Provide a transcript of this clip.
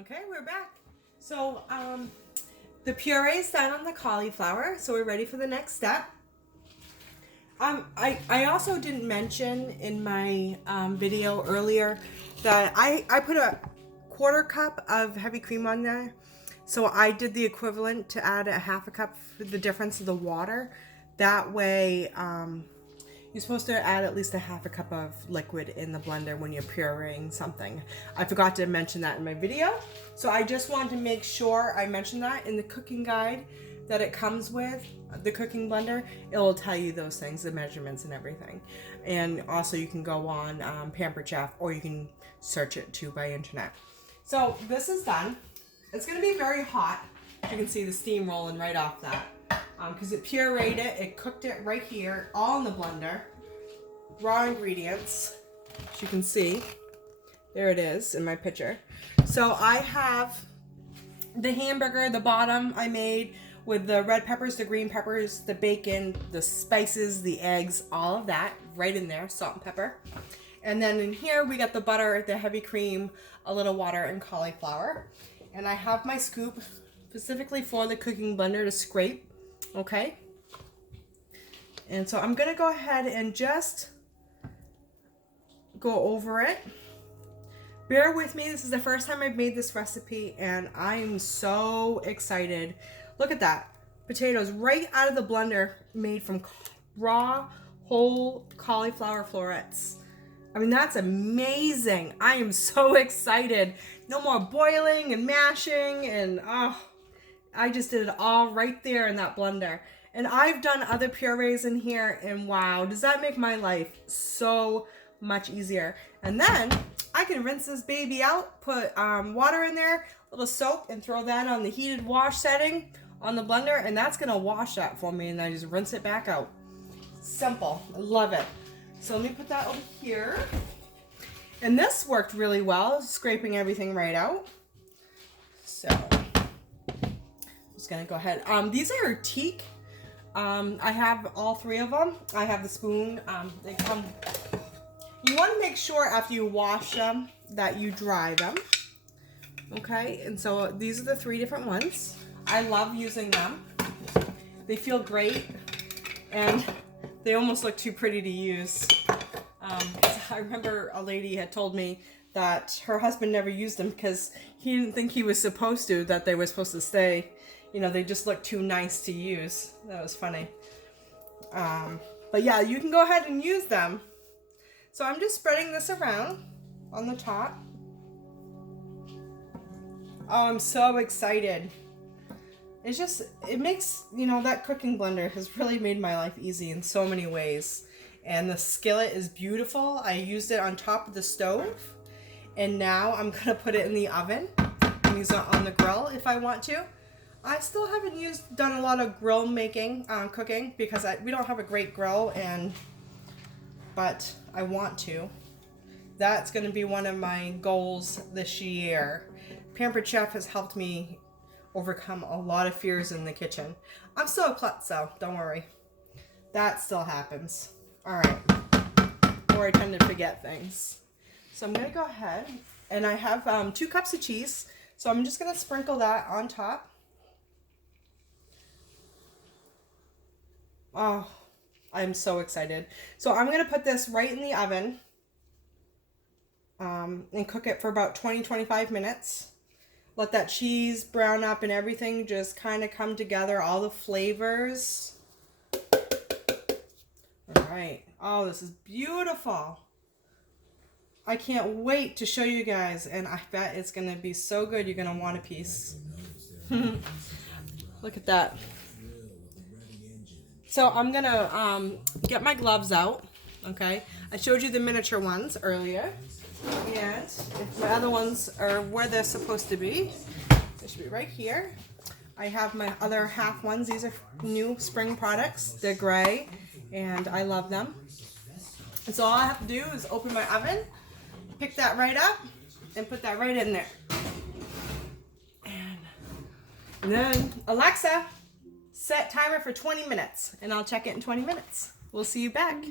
Okay, we're back. So the puree is done on the cauliflower, so we're ready for the next step. I also didn't mention in my video earlier that I put a 1/4 cup of heavy cream on there. So I did the equivalent to add a 1/2 cup for the difference of the water. That way, you're supposed to add at least a 1/2 cup of liquid in the blender when you're pureeing something. I forgot to mention that in my video. So I just wanted to make sure I mentioned that in the cooking guide that it comes with, the cooking blender. It will tell you those things, the measurements and everything. And also you can go on Pampered Chef, or you can search it too by internet. So this is done. It's going to be very hot. You can see the steam rolling right off that. Because it pureed it, it cooked it right here, all in the blender. Raw ingredients, as you can see. There it is in my picture. So I have the hamburger, the bottom I made with the red peppers, the green peppers, the bacon, the spices, the eggs, all of that right in there, salt and pepper. And then in here we got the butter, the heavy cream, a little water, and cauliflower. And I have my scoop specifically for the cooking blender to scrape. Okay, and so I'm gonna go ahead and just go over it. Bear with me, this is the first time I've made this recipe and I'm so excited. Look at that, potatoes right out of the blender, made from raw whole cauliflower florets. I mean, that's amazing. I am so excited. No more boiling and mashing, and I just did it all right there in that blender. And I've done other purees in here, and wow, does that make my life so much easier. And then I can rinse this baby out, put water in there, a little soap, and throw that on the heated wash setting on the blender, and that's gonna wash that for me, and I just rinse it back out. Simple, I love it. So let me put that over here. And this worked really well, scraping everything right out. So just gonna go ahead. These are teak. I have all 3 of them. I have the spoon. They come. You want to make sure after you wash them that you dry them. Okay, and so these are the 3 different ones. I love using them. They feel great, and they almost look too pretty to use. I remember a lady had told me that her husband never used them because he didn't think he was supposed to, that they were supposed to stay. You know, they just look too nice to use. That was funny. But yeah, you can go ahead and use them. So I'm just spreading this around on the top. Oh, I'm so excited. It's just, it makes, you know, that cooking blender has really made my life easy in so many ways. And the skillet is beautiful. I used it on top of the stove. And now I'm gonna put it in the oven and use it on the grill if I want to. I still haven't done a lot of grill making, cooking, because we don't have a great grill, but I want to. That's going to be one of my goals this year. Pampered Chef has helped me overcome a lot of fears in the kitchen. I'm still a klutz, so don't worry. That still happens. All right. Or I tend to forget things. So I'm going to go ahead, and I have 2 cups of cheese. So I'm just going to sprinkle that on top. Oh, I'm so excited. So I'm going to put this right in the oven and cook it for about 20-25 minutes. Let that cheese brown up and everything just kind of come together, all the flavors. All right. Oh, this is beautiful. I can't wait to show you guys, and I bet it's going to be so good. You're going to want a piece. Look at that. So I'm going to get my gloves out, okay? I showed you the miniature ones earlier. And if my other ones are where they're supposed to be, they should be right here. I have my other half ones. These are new spring products. They're gray, and I love them. And so all I have to do is open my oven, pick that right up, and put that right in there. And then, Alexa, set timer for 20 minutes, and I'll check it in 20 minutes. We'll see you back.